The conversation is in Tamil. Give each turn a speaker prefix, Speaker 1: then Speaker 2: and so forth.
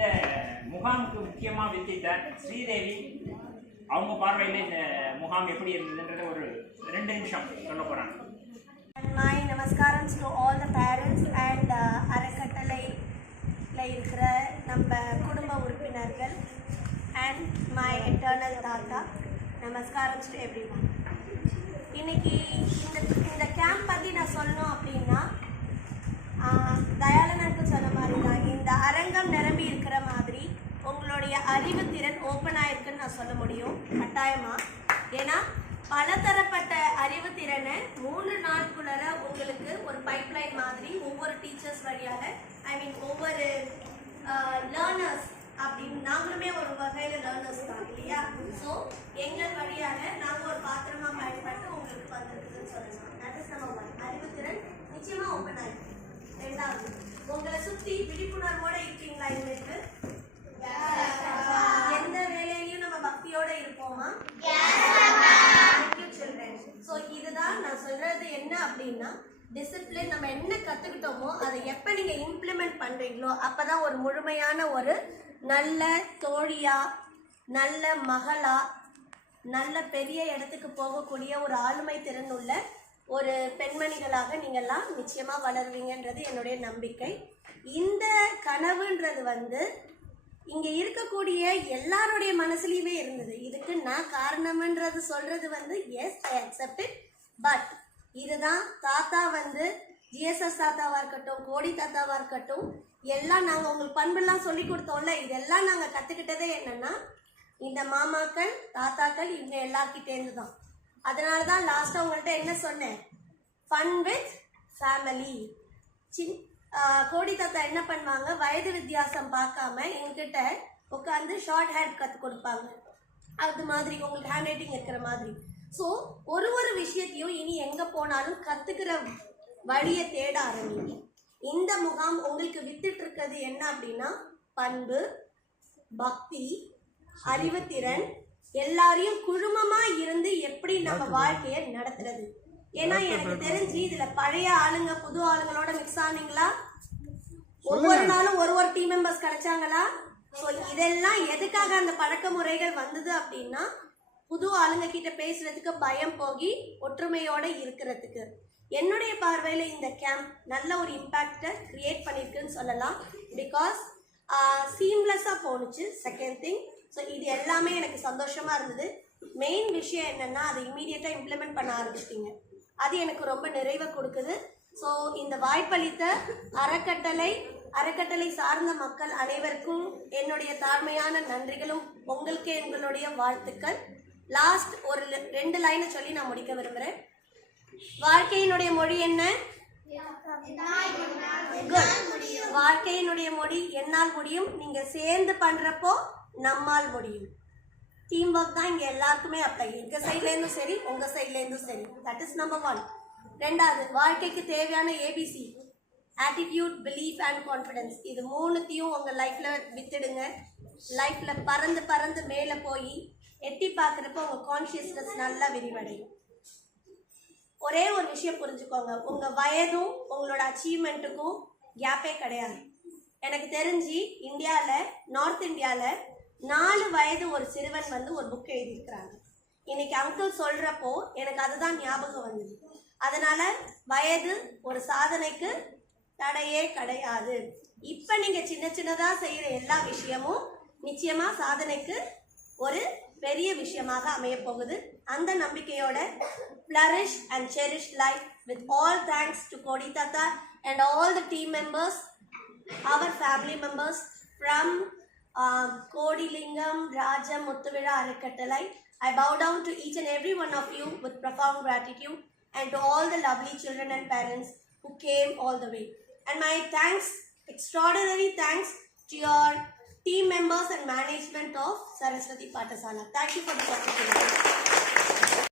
Speaker 1: இந்த முகாமுக்கு முக்கியமா வித்தித்த ஸ்ரீதேவி. அவங்க பார்வையில் இந்த முகாம் எப்படி இருந்ததுன்றத ஒரு ரெண்டு நிமிஷம் சொல்ல
Speaker 2: போறாங்க. My namaskarams to all the parents and uh, அறக்கட்டளையில் இருக்கிற நம்ம குடும்ப உறுப்பினர்கள் அண்ட் மை எட்டர்னல் தாத்தா. நமஸ்காரம் டு எவ்ரி இன்னைக்கு இந்த இந்த கேம்ப் பற்றி நான் சொல்லணும் அப்படின்னா தயாளனுக்கு சொன்ன மாதிரி தான் இந்த அரங்கம் நிறைய உங்களுடைய அறிவு உங்களுடைய அறிவுத்திறன் ஓப்பன் ஆயிருக்குன்னு நான் சொல்ல முடியும். கட்டாயமா? ஏன்னா பலதரப்பட்ட அறிவுத்திறனை மூணு நாட்குள்ளர உங்களுக்கு ஒரு பைப்லைன் மாதிரி ஒவ்வொரு டீச்சர்ஸ் வழியாக ஐ மீன் ஒவ்வொரு லேர்னர்ஸ் அப்படின்னு நாங்களுமே ஒரு வகையில் லேர்னர்ஸ் தான் இல்லையா? ஸோ எங்கள் வழியாக நாங்கள் ஒரு பாத்திரமா பயன்பட்டு உங்களுக்கு வந்திருக்குதுன்னு சொல்லலாம். தட் இஸ் ஒன் அறிவுத்திறன் நிச்சயமா ஓப்பன் ஆயிருக்கு. ரெண்டாவது உங்களை சுத்தி விழிப்புணர்வோட இருக்கீங்களா இவங்களுக்கு ஸோ இதுதான் நான் சொல்றது என்ன அப்படின்னா டிசிப்ளின் நம்ம என்ன கற்றுக்கிட்டோமோ அதை எப்போ நீங்கள் இம்ப்ளிமெண்ட் பண்ணுறீங்களோ அப்போ தான் ஒரு முழுமையான ஒரு நல்ல தோழியாக நல்ல மகளாக நல்ல பெரிய இடத்துக்கு போகக்கூடிய ஒரு ஆளுமை திறன் உள்ள ஒரு பெண்மணிகளாக நீங்கள்லாம் நிச்சயமாக வளருவீங்கன்றது என்னுடைய நம்பிக்கை. இந்த கனவுன்றது வந்து இங்க இருக்கக்கூடிய எல்லாருடைய மனசுலயுமே இருந்தது. இதுக்கு நான் காரணம்ன்றது சொல்றது வந்து yes I accept it but இதுதான் தாத்தா வந்து ஜிஎஸ்எஸ் தாத்தாவா இருக்கட்டும் கோடி தாத்தாவா இருக்கட்டும் எல்லாம் நாங்க உங்களுக்கு பண்பெல்லாம் சொல்லி கொடுத்தோம்ல இதெல்லாம் நாங்க கத்துக்கிட்டதே என்னன்னா இந்த மாமாக்கள் தாத்தாக்கள் இவங்க எல்லாருக்கிட்டேருந்து தான் அதனால தான் லாஸ்ட்டாக உங்கள்கிட்ட என்ன சொன்னேன்? ஃபன் வித் ஃபேமிலி சின் கோடி தாத்தா என்ன பண்ணுவாங்க? வயது வித்தியாசம் பார்க்காம எங்ககிட்ட உட்காந்து ஷார்ட் ஹேர் கற்றுக் கொடுப்பாங்க. அது மாதிரி உங்களுக்கு ஹேண்ட் ரைட்டிங் இருக்கிற மாதிரி. ஸோ ஒரு ஒரு விஷயத்தையும் இனி எங்கே போனாலும் கற்றுக்கிற வழியை தேட ஆரம்பிங்க. இந்த முகாம் உங்களுக்கு வித்துட்டு இருக்கிறது என்ன அப்படின்னா பண்பு பக்தி அறிவுத்திறன் எல்லாரையும் குழுமமா இருந்து எப்படி நம்ம வாழ்க்கையை நடத்துறது. ஏன்னா எனக்கு தெரிஞ்சு இதுல பழைய ஆளுங்க புது ஆளுங்களோட மிக்ஸ் ஆனீங்களா? ஒவ்வொரு நாளும் ஒரு ஒரு டீம் மெம்பர்ஸ் கிடைச்சாங்களா? ஸோ இதெல்லாம் எதுக்காக அந்த பழக்க முறைகள் வந்தது அப்படின்னா புது ஆளுங்க கிட்ட பேசுறதுக்கு பயம் போகி ஒற்றுமையோட இருக்கிறதுக்கு. என்னுடைய பார்வையில இந்த கேம்ப் நல்ல ஒரு இம்பாக்டை கிரியேட் பண்ணியிருக்குன்னு சொல்லலாம். பிகாஸ் சீம்லெஸ்ஸாக போணுச்சு செகண்ட் திங் ஸோ இது எல்லாமே எனக்கு சந்தோஷமா இருந்தது. மெயின் விஷயம் என்னன்னா அதை இமீடியட்டாக இம்ப்ளிமெண்ட் பண்ண ஆரம்பிச்சிட்டீங்க. அது எனக்கு ரொம்ப நிறைவை கொடுக்குது. ஸோ இந்த வாய்ப்பளித்த அறக்கட்டளை அறக்கட்டளை சார்ந்த மக்கள் அனைவருக்கும் என்னுடைய தாழ்மையான நன்றிகளும் உங்களுக்கு எங்களுடைய வாழ்த்துக்கள். லாஸ்ட் ஒரு ரெண்டு லைனை சொல்லி நான் முடிக்க விரும்புகிறேன் வாழ்க்கையினுடைய மொழி என்ன? Good. வாழ்க்கையினுடைய மொழி என்னால் முடியும். நீங்க சேர்ந்து பண்றப்போ நம்மால் முடியும். டீம் ஒர்க் தான் இங்கே எல்லாருக்குமே அப்ளை எங்கள் சைட்லேருந்தும் சரி உங்கள் சைட்லேருந்தும் சரி. தட் இஸ் நம்பர் ஒன் ரெண்டாவது வாழ்க்கைக்கு தேவையான ABC attitude belief and confidence இது மூணுத்தையும் உங்கள் லைஃப்பில் வித்துடுங்க லைஃப்பில் பறந்து பறந்து மேலே போய் எட்டி பார்க்குறப்ப உங்கள் கான்ஷியஸ்னஸ் நல்லா விரிவடையும். ஒரே ஒரு விஷயம் புரிஞ்சுக்கோங்க. உங்கள் வயதும் உங்களோட அச்சீவ்மெண்ட்டுக்கும் கேப்பே கிடையாது. எனக்கு தெரிஞ்சு இந்தியாவில் நார்த் இந்தியாவில் நாலு வயது ஒரு சிறுவன் வந்து ஒரு புக் எழுதியிருக்கிறாங்க. இன்னைக்கு அங்கிள் சொல்றப்போ எனக்கு அதுதான் ஞாபகம் வந்தது. அதனால வயது ஒரு சாதனைக்கு தடையே கிடையாது. இப்ப நீங்க சின்ன சின்னதா செய்யற எல்லா விஷயமும் நிச்சயமா சாதனைக்கு ஒரு பெரிய விஷயமாக அமைய போகுது. அந்த நம்பிக்கையோட flourish and cherish life with all thanks to Kodi தாத்தா and all the team members our family members from Um, Kodilingam, Raja, Muttuvira, Arakattalai. I bow down to each and every one of you with profound gratitude and to all the lovely children and parents who came all the way. And my thanks, extraordinary thanks to your team members and management of Saraswati Patasala. Thank you for the opportunity.